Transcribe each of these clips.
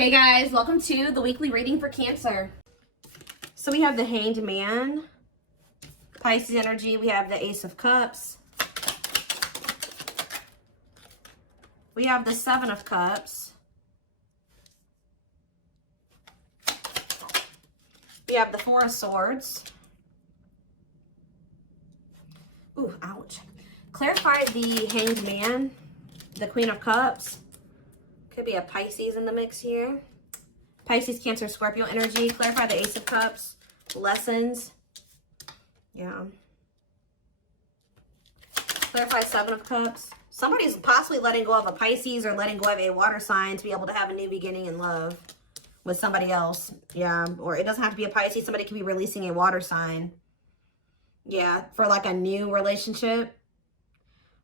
Hey guys, welcome to the weekly reading for Cancer. So we have the Hanged Man, Pisces energy. We have the Ace of Cups. We have the Seven of Cups. We have the Four of Swords. Ooh, ouch. Clarify the Hanged Man, the Queen of Cups. Could be a Pisces in the mix here. Pisces, Cancer, Scorpio energy. Clarify the Ace of Cups. Lessons. Yeah. Clarify Seven of Cups. Somebody's possibly letting go of a Pisces or letting go of a water sign to be able to have a new beginning in love with somebody else. Yeah. Or it doesn't have to be a Pisces. Somebody could be releasing a water sign. Yeah. For like a new relationship.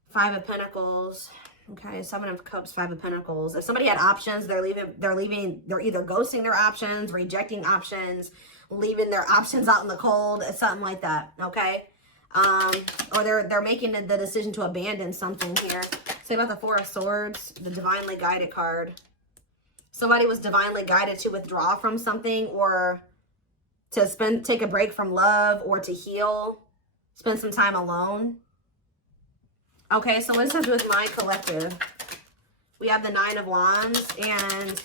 Five of Pentacles. Okay, Seven of Cups, Five of Pentacles. If somebody had options, they're either ghosting their options, rejecting options, leaving their options out in the cold, something like that, okay? Or they're making the decision to abandon something here. Say about the Four of Swords, the Divinely Guided card. Somebody was divinely guided to withdraw from something or to take a break from love or to heal, spend some time alone. Okay, so what does this have to do with my collective? We have the Nine of Wands and,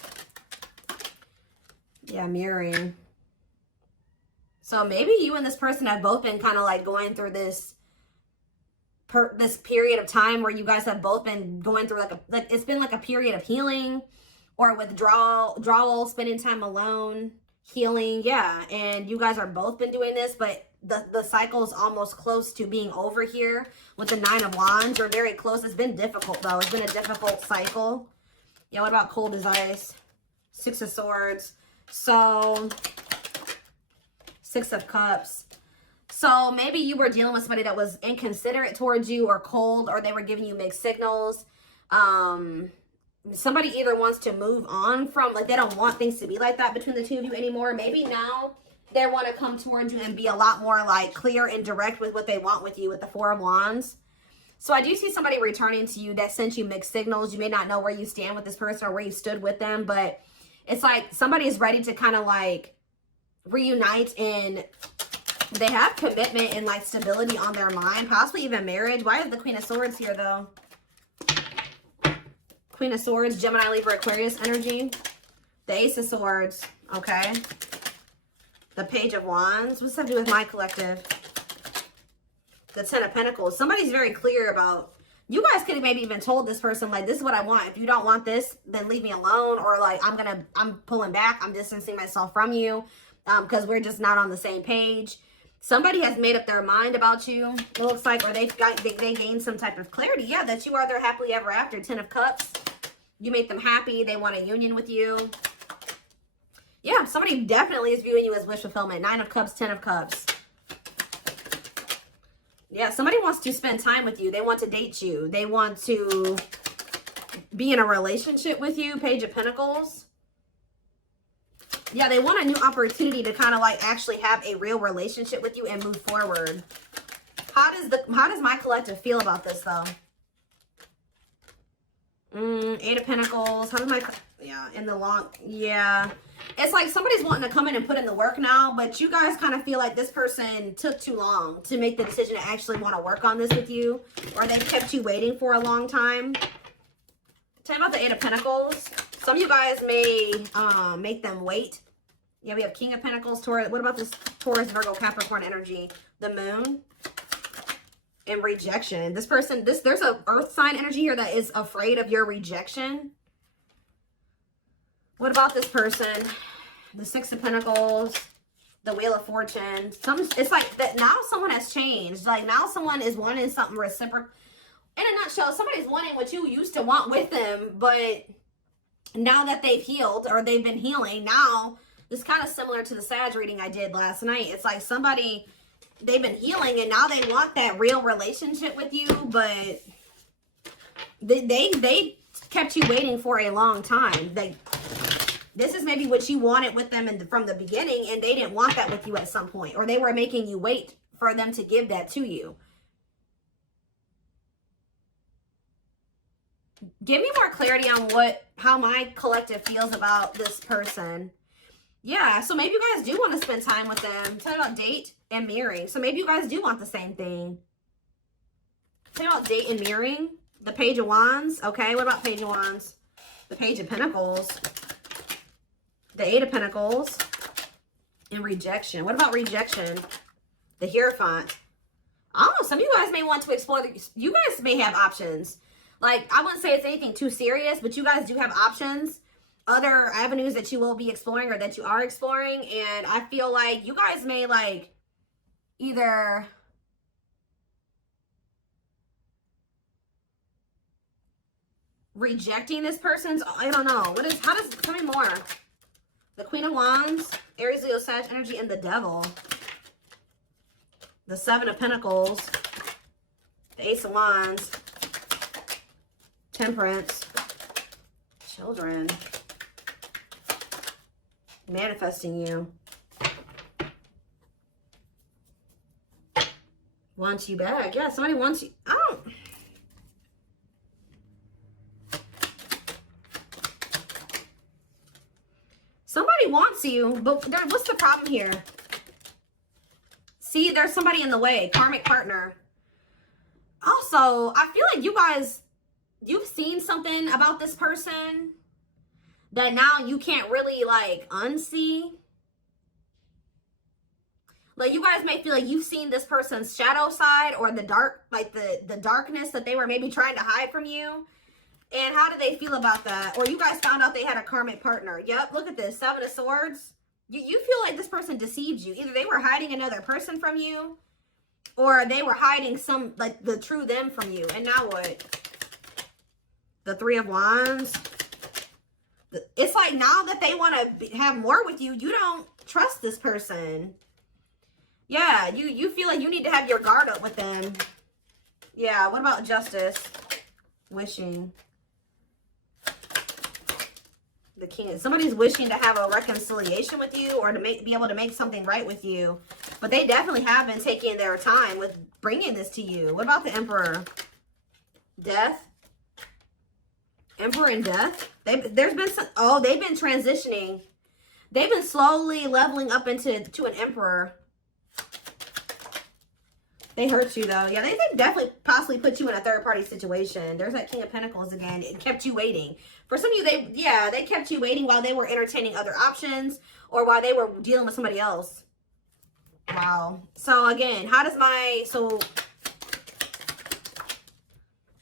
yeah, mirroring. So maybe you and this person have both been kind of like going through this period of time where you guys have both been going through like it's been like a period of healing or withdrawal, spending time alone, healing, yeah. And you guys are both been doing this, but the cycle is almost close to being over here with the Nine of Wands. You're very close. It's been difficult though. It's been a difficult cycle. Yeah, what about cold as ice? Six of Swords. So, Six of Cups. So maybe you were dealing with somebody that was inconsiderate towards you or cold, or they were giving you mixed signals. Somebody either wants to move on from, like they don't want things to be like that between the two of you anymore. Maybe now they want to come towards you and be a lot more like clear and direct with what they want with you with the Four of Wands. So I do see somebody returning to you that sent you mixed signals. You may not know where you stand with this person or where you stood with them, but it's like somebody is ready to kind of like reunite, and they have commitment and like stability on their mind, possibly even marriage. Why is the Queen of Swords here though? Queen of Swords, Gemini, Libra, Aquarius energy. The Ace of Swords, okay. The Page of Wands. What's that to do with my collective? The Ten of Pentacles. Somebody's very clear about, you guys could have maybe even told this person, like, this is what I want. If you don't want this, then leave me alone. Or like, I'm pulling back. I'm distancing myself from you because we're just not on the same page. Somebody has made up their mind about you, it looks like, or they gained some type of clarity. Yeah, that you are their happily ever after. Ten of Cups. You make them happy. They want a union with you. Yeah, somebody definitely is viewing you as wish fulfillment. Nine of Cups, Ten of Cups. Yeah, somebody wants to spend time with you. They want to date you. They want to be in a relationship with you. Page of Pentacles. Yeah, they want a new opportunity to kind of like actually have a real relationship with you and move forward. How does my collective feel about this though? Eight of Pentacles. How does my, yeah, in the long, yeah. It's like somebody's wanting to come in and put in the work now, but you guys kind of feel like this person took too long to make the decision to actually want to work on this with you, or they kept you waiting for a long time. Tell me about the Eight of Pentacles. Some of you guys may make them wait. Yeah, we have King of Pentacles, Taurus. What about this Taurus, Virgo, Capricorn energy? The Moon. And rejection. This person, there's a earth sign energy here that is afraid of your rejection. What about this person? The Six of Pentacles, the Wheel of Fortune. It's like that now someone has changed. Like now someone is wanting something reciprocal. In a nutshell, somebody's wanting what you used to want with them, but now that they've healed or they've been healing, now it's kind of similar to the Sag reading I did last night. It's like somebody, they've been healing and now they want that real relationship with you, but they kept you waiting for a long time. This is maybe what you wanted with them from the beginning, and they didn't want that with you at some point, or they were making you wait for them to give that to you. Give me more clarity on how my collective feels about this person. Yeah, so maybe you guys do want to spend time with them. Tell me about date and mirroring. So maybe you guys do want the same thing. Tell me about date and mirroring. The Page of Wands. Okay, what about Page of Wands? The Page of Pentacles. The Eight of Pentacles. And rejection. What about rejection? The Hierophant. Oh, some of you guys may want to explore. You guys may have options. Like, I wouldn't say it's anything too serious, but you guys do have options. Other avenues that you will be exploring or that you are exploring. And I feel like you guys may, like, either rejecting this person's, I don't know. How does, tell me more. The Queen of Wands, Aries, Leo, Sag energy, and the Devil. The Seven of Pentacles, the Ace of Wands, Temperance, Children, manifesting you, wants you back. Yeah, somebody wants you. I don't. Somebody wants you, but what's the problem here? See, there's somebody in the way. Karmic partner. Also, I feel like you guys, you've seen something about this person that now you can't really, like, unsee. Like, you guys may feel like you've seen this person's shadow side or the dark, like the darkness that they were maybe trying to hide from you. And how do they feel about that? Or you guys found out they had a karmic partner. Yep, look at this. Seven of Swords. You feel like this person deceived you. Either they were hiding another person from you, or they were hiding some, like, the true them from you. And now what? The Three of Wands. It's like now that they want to have more with you, you don't trust this person. Yeah, you feel like you need to have your guard up with them. Yeah, what about Justice? Wishing. The King. Somebody's wishing to have a reconciliation with you or to be able to make something right with you. But they definitely have been taking their time with bringing this to you. What about the Emperor? Death. Emperor and Death. There's been some, they've been transitioning. They've been slowly leveling up to an Emperor. They hurt you, though. Yeah, they definitely possibly put you in a third-party situation. There's that King of Pentacles again. It kept you waiting. For some of you, they kept you waiting while they were entertaining other options or while they were dealing with somebody else. Wow. So, again, how does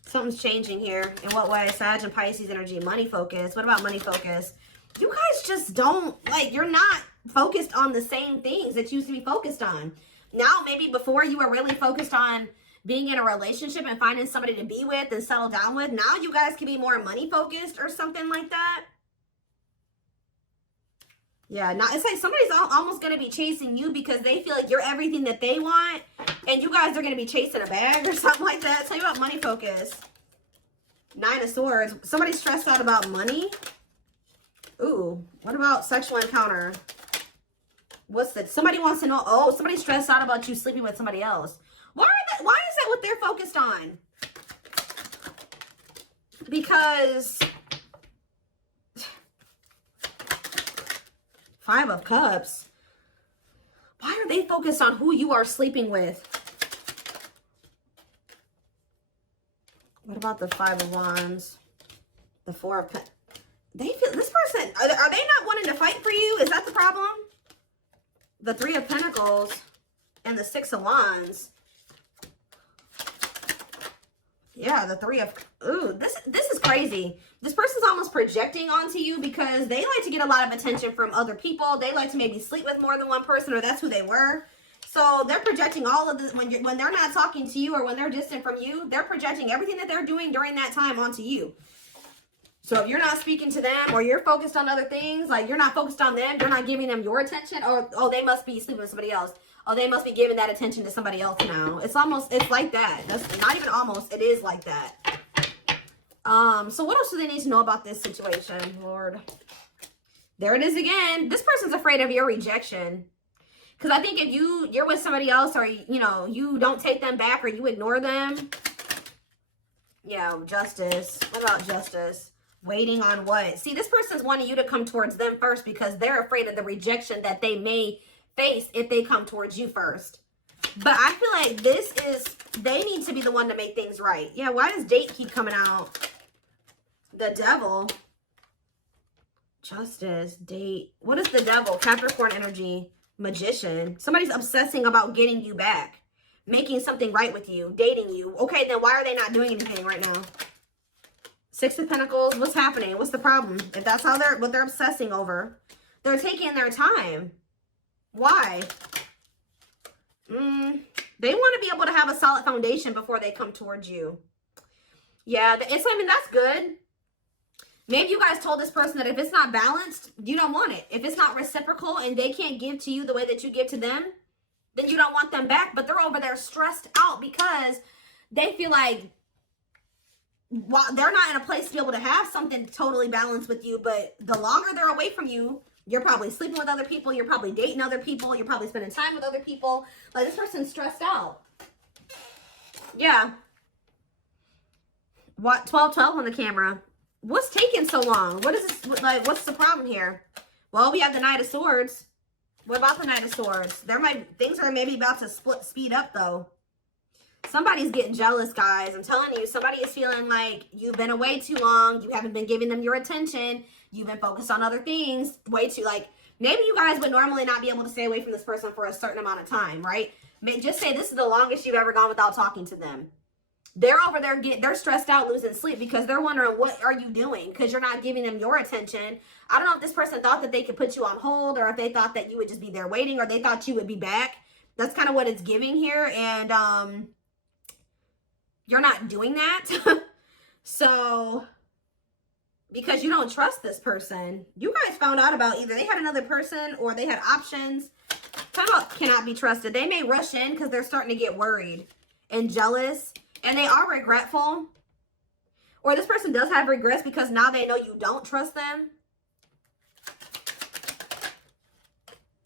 something's changing here. In what way? Sag and Pisces energy. Money focus. What about money focus? You guys just don't, like, you're not focused on the same things that you used to be focused on. Now, maybe before you were really focused on being in a relationship and finding somebody to be with and settle down with. Now you guys can be more money focused or something like that. Yeah, now it's like somebody's almost going to be chasing you because they feel like you're everything that they want. And you guys are going to be chasing a bag or something like that. Tell you about money focus. Nine of Swords. Somebody's stressed out about money. Ooh, what about sexual encounter? What's that? Somebody wants to know. Oh, somebody's stressed out about you sleeping with somebody else. Why is that what they're focused on? Because Five of Cups. Why are they focused on who you are sleeping with? What about the Five of Wands? The Four of Pentacles. They feel this person. Are they not wanting to fight for you? Is that the problem? The Three of Pentacles and the Six of Wands. Yeah, the Three of... Ooh, this is crazy. This person's almost projecting onto you because they like to get a lot of attention from other people. They like to maybe sleep with more than one person, or that's who they were. So they're projecting all of this when they're not talking to you or when they're distant from you. They're projecting everything that they're doing during that time onto you. So if you're not speaking to them or you're focused on other things, like you're not focused on them, you're not giving them your attention, or, oh, they must be sleeping with somebody else. Oh, they must be giving that attention to somebody else now. It's like that. That's not even almost, it is like that. So what else do they need to know about this situation, Lord? There it is again. This person's afraid of your rejection. Because I think if you're with somebody else or, you know, you don't take them back or you ignore them, Yeah, justice. What about justice? Waiting on what? See, this person's wanting you to come towards them first because they're afraid of the rejection that they may face if they come towards you first. But I feel like this is, they need to be the one to make things right. Yeah, why does date keep coming out? The devil. Justice, date. What is the devil? Capricorn energy. Magician. Somebody's obsessing about getting you back. Making something right with you. Dating you. Okay, then why are they not doing anything right now? Six of Pentacles. What's happening? What's the problem? If that's how what they're obsessing over. They're taking their time. Why? They want to be able to have a solid foundation before they come towards you. Yeah, I mean, that's good. Maybe you guys told this person that if it's not balanced, you don't want it. If it's not reciprocal and they can't give to you the way that you give to them, then you don't want them back. But they're over there stressed out because they feel like while they're not in a place to be able to have something totally balanced with you, but the longer they're away from you, you're probably sleeping with other people, you're probably dating other people, you're probably spending time with other people. Like, this person's stressed out. Yeah. What? 12-12 on the camera. What's taking so long? What is this? Like, what's the problem here? Well, we have the Knight of Swords. What about the Knight of Swords? Things are maybe about to speed up, though. Somebody's getting jealous, guys. I'm telling you, somebody is feeling like you've been away too long. You haven't been giving them your attention. You've been focused on other things way too, like, maybe you guys would normally not be able to stay away from this person for a certain amount of time, right? Just say this is the longest you've ever gone without talking to them. They're over there, they're stressed out, losing sleep because they're wondering, what are you doing? Because you're not giving them your attention. I don't know if this person thought that they could put you on hold, or if they thought that you would just be there waiting, or they thought you would be back. That's kind of what it's giving here. And you're not doing that. So, because you don't trust this person. You guys found out about either they had another person or they had options. Talk about cannot be trusted. They may rush in because they're starting to get worried and jealous. And they are regretful. Or this person does have regrets because now they know you don't trust them.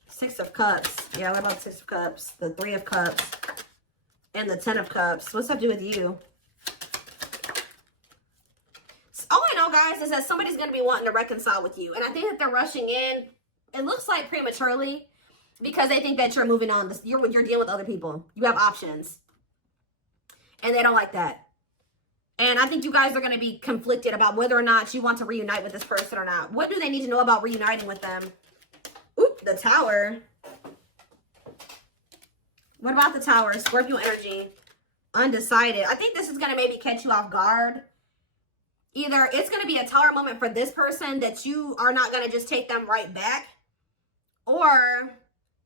Six of Cups. Yeah, what about the Six of Cups? The Three of Cups. And the Ten of Cups. What's that do with you? All I know, guys, is that somebody's going to be wanting to reconcile with you. And I think that they're rushing in. It looks like prematurely. Because they think that you're moving on. You're dealing with other people. You have options. And they don't like that. And I think you guys are going to be conflicted about whether or not you want to reunite with this person or not. What do they need to know about reuniting with them? Oop, the Tower. What about the Tower? Scorpio energy. Undecided. I think this is going to maybe catch you off guard. Either it's going to be a Tower moment for this person that you are not going to just take them right back. Or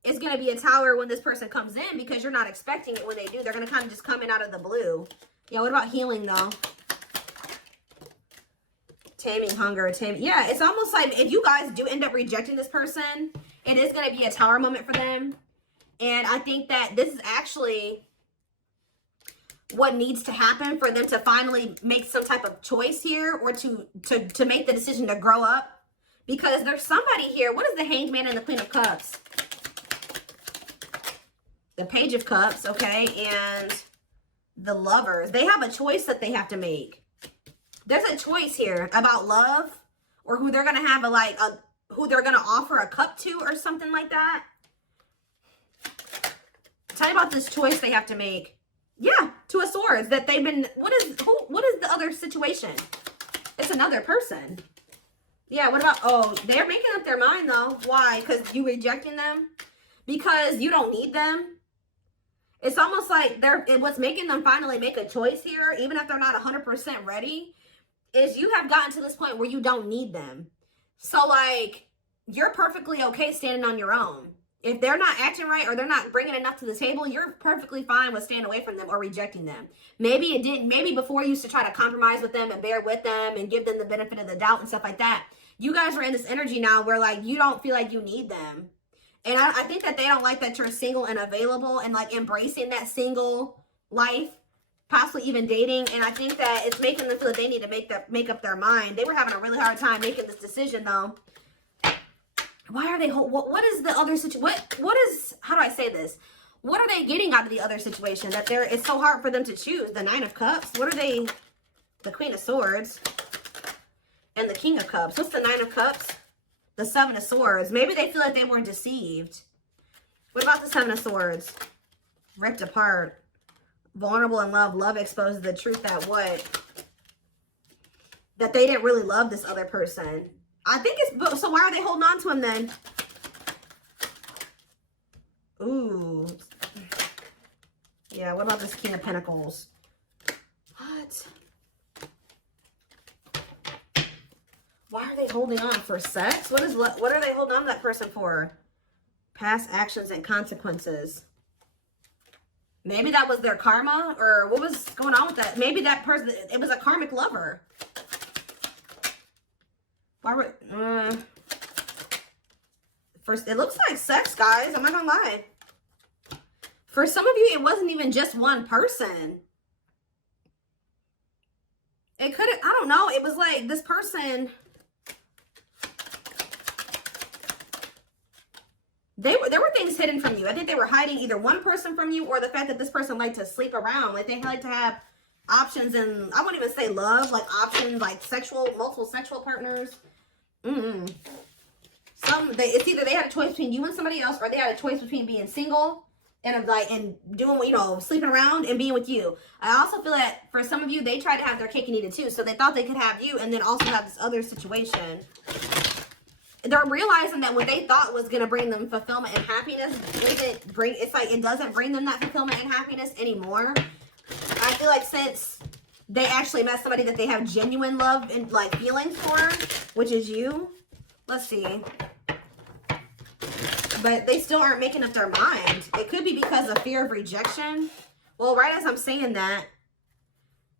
it's going to be a Tower when this person comes in because you're not expecting it when they do. They're going to kind of just come in out of the blue. Yeah, what about healing, though? Taming hunger. Yeah, it's almost like if you guys do end up rejecting this person, it is going to be a Tower moment for them. And I think that this is actually what needs to happen for them to finally make some type of choice here, or to make the decision to grow up. Because there's somebody here. What is the Hanged Man and the Queen of Cups? The Page of Cups, okay, and the Lovers. They have a choice that they have to make. There's a choice here about love, or who they're going to have who they're going to offer a cup to, or something like that. Tell me about this choice they have to make. Yeah, Two of Swords. That they've been, what is the other situation? It's another person. Yeah, what about, oh, they're making up their mind, though. Why? Because you rejecting them? Because you don't need them? It's almost like what's making them finally make a choice here, even if they're not 100% ready, is you have gotten to this point where you don't need them. So, like, you're perfectly okay standing on your own. If they're not acting right or they're not bringing enough to the table, you're perfectly fine with staying away from them or rejecting them. Maybe before you used to try to compromise with them and bear with them and give them the benefit of the doubt and stuff like that. You guys are in this energy now where, like, you don't feel like you need them. And I think that they don't like that you're single and available and, like, embracing that single life, possibly even dating. And I think that it's making them feel that they need to make up their mind. They were having a really hard time making this decision, though. Why are they, what is the other situation? What is, how do I say this? What are they getting out of the other situation that it's so hard for them to choose? The Nine of Cups? What are they the Queen of Swords, and the King of Cups. What's the Nine of Cups? The Seven of Swords. Maybe they feel like they were deceived. What about the Seven of Swords? Ripped apart. Vulnerable in love. Love exposes the truth that what? That they didn't really love this other person. I think it's... So why are they holding on to him then? Ooh. Yeah, what about this King of Pentacles? What? Why are they holding on? For sex? What are they holding on to that person for? Past actions and consequences. Maybe that was their karma, or what was going on with that? Maybe that person, it was a karmic lover. Why would, first, it looks like sex, guys. I'm not gonna lie. For some of you, it wasn't even just one person. It could have, I don't know. It was like this person. There were things hidden from you. I think they were hiding either one person from you or the fact that this person liked to sleep around. Like they like to have options, and I won't even say love, like options, like multiple sexual partners. It's either they had a choice between you and somebody else, or they had a choice between being single and doing, you know, sleeping around and being with you. I also feel that for some of you, they tried to have their cake and eat it too. So they thought they could have you and then also have this other situation. They're realizing that what they thought was going to bring them fulfillment and happiness it doesn't bring them that fulfillment and happiness anymore. I feel like since they actually met somebody that they have genuine love and like feelings for, which is you. Let's see. But they still aren't making up their mind. It could be because of fear of rejection. Well, right as I'm saying that,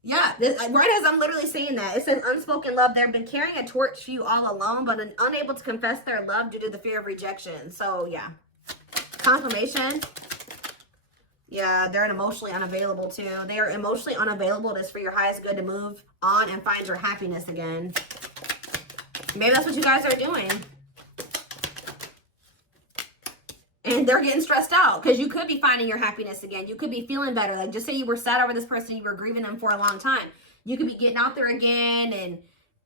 yeah, right as I'm literally saying that, it says unspoken love. They've been carrying a torch for you all alone, but unable to confess their love due to the fear of rejection. So, yeah. Confirmation. Yeah, they're emotionally unavailable, too. They are emotionally unavailable. It's for your highest good to move on and find your happiness again. Maybe that's what you guys are doing. And they're getting stressed out because you could be finding your happiness again. You could be feeling better. Like, just say you were sad over this person, you were grieving them for a long time. You could be getting out there again and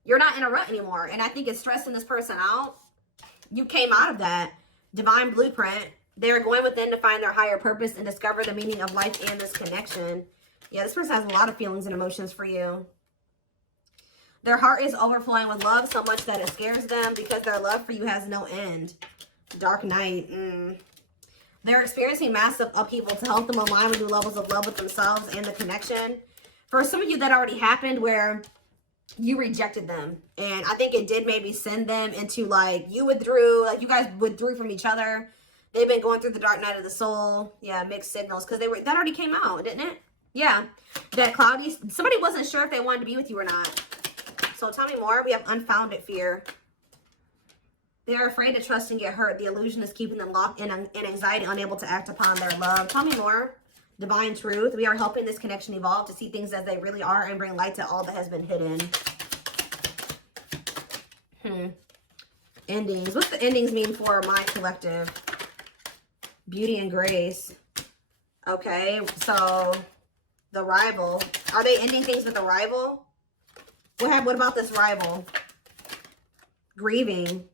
you're not in a rut anymore. And I think it's stressing this person out. You came out of that divine blueprint. They're going within to find their higher purpose and discover the meaning of life and this connection. Yeah, this person has a lot of feelings and emotions for you. Their heart is overflowing with love so much that it scares them because their love for you has no end. Dark Knight. They're experiencing massive upheaval to help them align with new levels of love with themselves and the connection. For some of you, that already happened where you rejected them. And I think it did maybe send them into like, you withdrew, like you guys withdrew from each other. They've been going through the dark night of the soul. Yeah, mixed signals. Because that already came out, didn't it? Yeah. That cloudy, somebody wasn't sure if they wanted to be with you or not. So tell me more. We have unfounded fear. They're afraid to trust and get hurt. The illusion is keeping them locked in anxiety, unable to act upon their love. Tell me more. Divine truth. We are helping this connection evolve to see things as they really are and bring light to all that has been hidden. Endings. What's the endings mean for my collective? Beauty and grace. Okay, so the rival. Are they ending things with the rival? What about this rival? Grieving.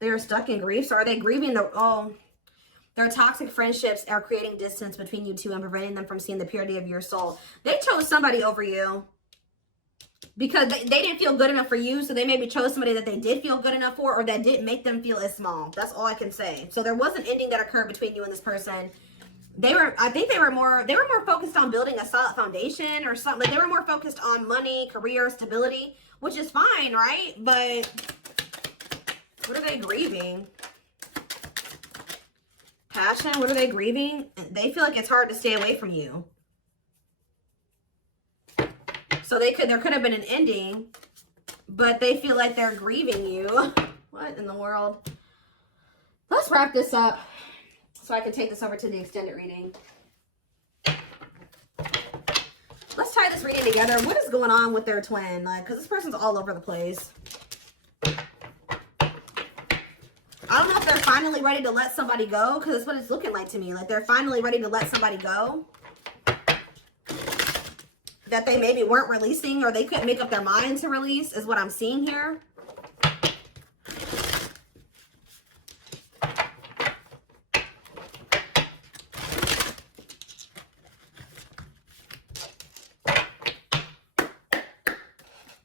They're stuck in grief. So are they grieving their toxic friendships are creating distance between you two and preventing them from seeing the purity of your soul. They chose somebody over you because they didn't feel good enough for you. So they maybe chose somebody that they did feel good enough for, or that didn't make them feel as small. That's all I can say. So there was an ending that occurred between you and this person. I think they were more focused on building a solid foundation or something. Like they were more focused on money, career, stability, which is fine, right? But what are they grieving? Passion. What are they grieving? They feel like it's hard to stay away from you. So there could have been an ending, but they feel like they're grieving you. What in the world? Let's wrap this up so I can take this over to the extended reading. Let's tie this reading together. What is going on with their twin? Like, because this person's all over the place. I don't know if they're finally ready to let somebody go, because that's what it's looking like to me. Like they're finally ready to let somebody go. that they maybe weren't releasing or they couldn't make up their mind to release is what I'm seeing here.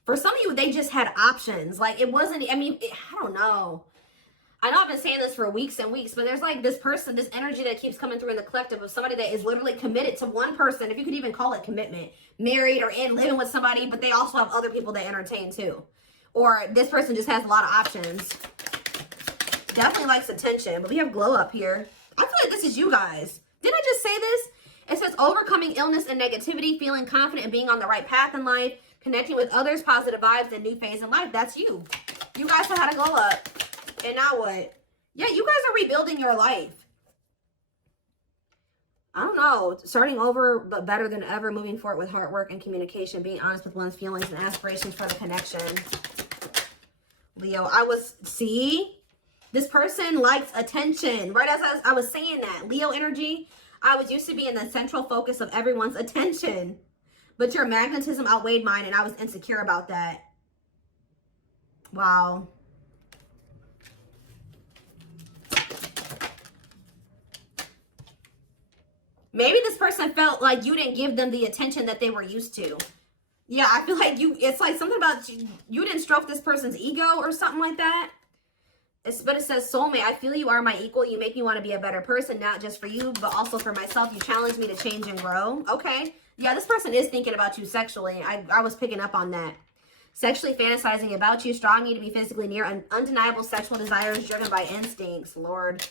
For some of you, they just had options. Like, it wasn't, I mean, I don't know. I know I've been saying this for weeks and weeks, but there's like this person, this energy that keeps coming through in the collective of somebody that is literally committed to one person, if you could even call it commitment, married or in living with somebody, but they also have other people they entertain too. Or this person just has a lot of options. Definitely likes attention, but we have glow up here. I feel like this is you guys. Didn't I just say this? It says overcoming illness and negativity, feeling confident and being on the right path in life, connecting with others, positive vibes, and new phase in life. That's you. You guys know how to glow up. And now what? Yeah, you guys are rebuilding your life. I don't know. Starting over, but better than ever. Moving forward with hard work and communication. Being honest with one's feelings and aspirations for the connection. Leo, see? This person likes attention. Right as I was saying that. Leo energy. I was used to be in the central focus of everyone's attention. But your magnetism outweighed mine and I was insecure about that. Wow. Maybe this person felt like you didn't give them the attention that they were used to. Yeah, I feel like it's like something about you didn't stroke this person's ego or something like that. But it says, soulmate, I feel you are my equal. You make me want to be a better person, not just for you, but also for myself. You challenge me to change and grow. Okay. Yeah, this person is thinking about you sexually. I was picking up on that. Sexually fantasizing about you, strong need to be physically near, undeniable sexual desires driven by instincts. Lord.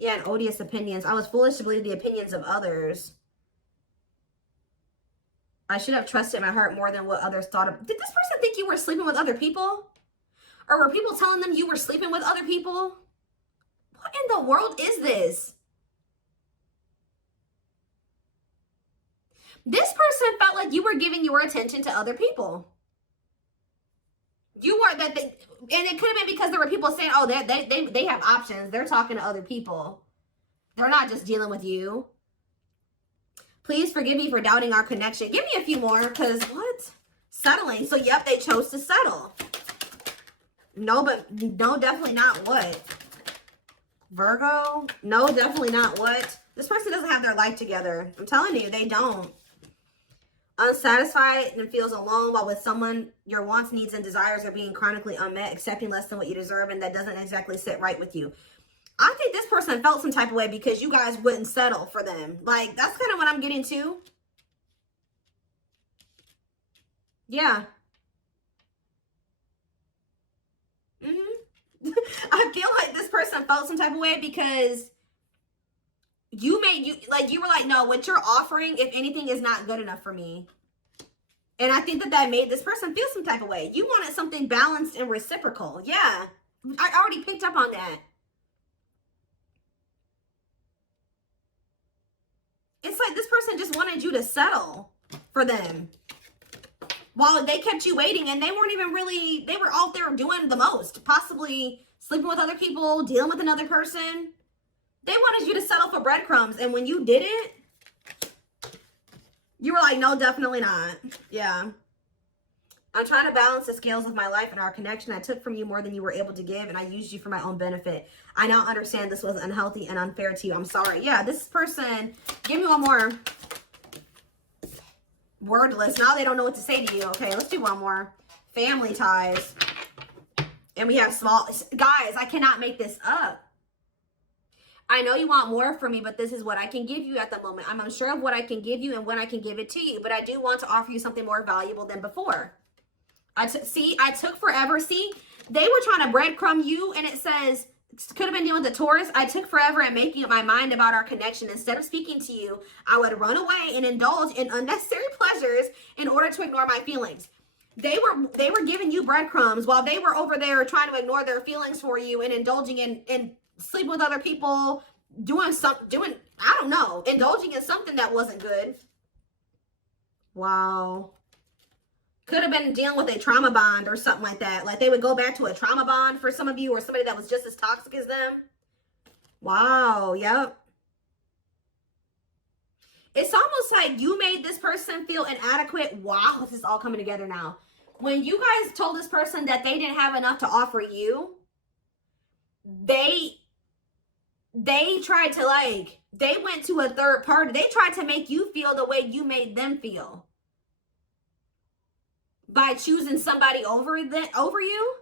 Yeah, and odious opinions. I was foolish to believe the opinions of others. I should have trusted my heart more than what others thought of. Did this person think you were sleeping with other people? Or were people telling them you were sleeping with other people? What in the world is this? This person felt like you were giving your attention to other people. You weren't and it could have been because there were people saying, oh, they have options. They're talking to other people. They're not just dealing with you. Please forgive me for doubting our connection. Give me a few more, because what? Settling. So, yep, they chose to settle. No, but no, definitely not what? Virgo? No, definitely not what? This person doesn't have their life together. I'm telling you, they don't. Unsatisfied and feels alone while with someone your wants, needs, and desires are being chronically unmet, accepting less than what you deserve, and that doesn't exactly sit right with you. I think this person felt some type of way because you guys wouldn't settle for them. Like, that's kind of what I'm getting to. Yeah. I feel like this person felt some type of way because you were like, no, what you're offering, if anything, is not good enough for me. And I think that made this person feel some type of way. You wanted something balanced and reciprocal. Yeah. I already picked up on that. It's like this person just wanted you to settle for them. While they kept you waiting and they weren't even really, they were out there doing the most. Possibly sleeping with other people, dealing with another person. They wanted you to settle for breadcrumbs. And when you didn't, you were like, no, definitely not. Yeah. I'm trying to balance the scales of my life and our connection. I took from you more than you were able to give, and I used you for my own benefit. I now understand this was unhealthy and unfair to you. I'm sorry. Yeah, this person, give me one more. Wordless. Now they don't know what to say to you. Okay, let's do one more. Family ties. And we have small... Guys, I cannot make this up. I know you want more from me, but this is what I can give you at the moment. I'm unsure of what I can give you and when I can give it to you, but I do want to offer you something more valuable than before. I took forever. See, they were trying to breadcrumb you, and it says, could have been dealing with the Taurus. I took forever at making up my mind about our connection. Instead of speaking to you, I would run away and indulge in unnecessary pleasures in order to ignore my feelings. They were giving you breadcrumbs while they were over there trying to ignore their feelings for you and indulging in sleeping with other people, I don't know, indulging in something that wasn't good. Wow. Could have been dealing with a trauma bond or something like that. Like they would go back to a trauma bond for some of you, or somebody that was just as toxic as them. Wow. Yep. It's almost like you made this person feel inadequate. Wow, this is all coming together now. When you guys told this person that they didn't have enough to offer you, they tried to, like, they went to a third party. They tried to make you feel the way you made them feel by choosing somebody over you,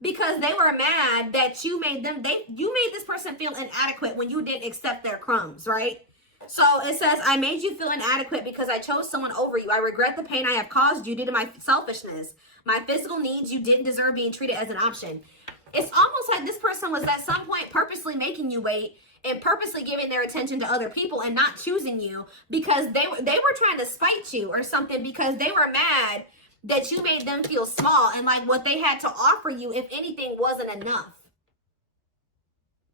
because they were mad that you made them, you made this person feel inadequate when you didn't accept their crumbs, right? So it says, I made you feel inadequate because I chose someone over you. I regret the pain I have caused you due to my selfishness. My physical needs, you didn't deserve being treated as an option. It's almost like this person was at some point purposely making you wait and purposely giving their attention to other people and not choosing you because they were trying to spite you or something, because they were mad that you made them feel small and like what they had to offer you, if anything, wasn't enough.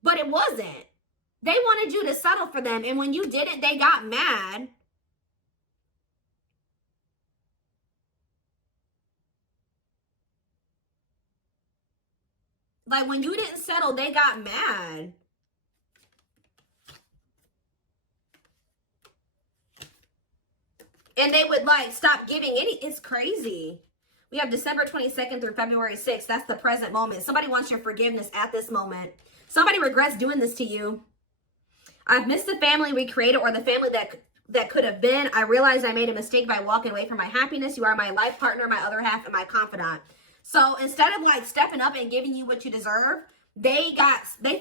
But it wasn't. They wanted you to settle for them, and when you didn't, they got mad. Like, when you didn't settle, they got mad. And they would, like, stop giving any. It's crazy. We have December 22nd through February 6th. That's the present moment. Somebody wants your forgiveness at this moment. Somebody regrets doing this to you. I've missed the family we created, or the family that could have been. I realized I made a mistake by walking away from my happiness. You are my life partner, my other half, and my confidant. So instead of, like, stepping up and giving you what you deserve, they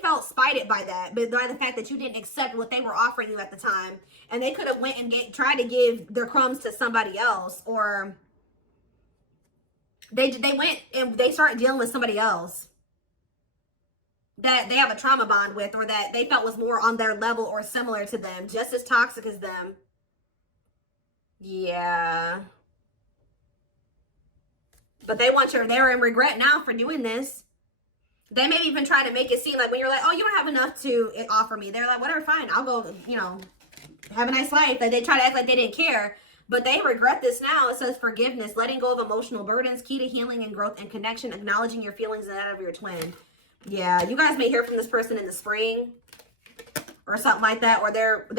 felt spited by that, but by the fact that you didn't accept what they were offering you at the time. And they could have went and tried to give their crumbs to somebody else, or they went and they started dealing with somebody else that they have a trauma bond with, or that they felt was more on their level or similar to them, just as toxic as them. Yeah. But they're in regret now for doing this. They may even try to make it seem like when you're like, oh, you don't have enough to offer me. They're like, whatever, fine. I'll go, you know, have a nice life. Like, they try to act like they didn't care. But they regret this now. It says forgiveness, letting go of emotional burdens, key to healing and growth and connection, acknowledging your feelings and that of your twin. Yeah, you guys may hear from this person in the spring or something like that. Or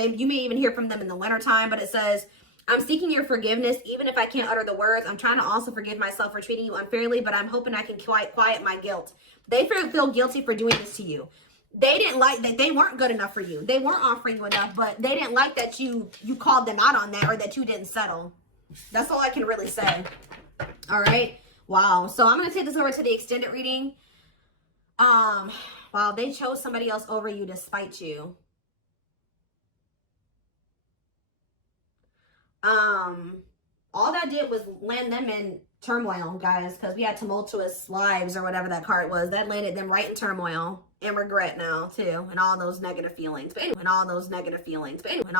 you may even hear from them in the wintertime. But it says, I'm seeking your forgiveness, even if I can't utter the words. I'm trying to also forgive myself for treating you unfairly, but I'm hoping I can quiet my guilt. They feel guilty for doing this to you. They didn't like that. They weren't good enough for you. They weren't offering you enough, but they didn't like that you called them out on that, or that you didn't settle. That's all I can really say. All right. Wow. So I'm going to take this over to the extended reading. Wow, they chose somebody else over you to spite you. All that did was land them in turmoil, guys, because we had tumultuous lives, or whatever that card was. That landed them right in turmoil and regret now too, and all those negative feelings. But anyway,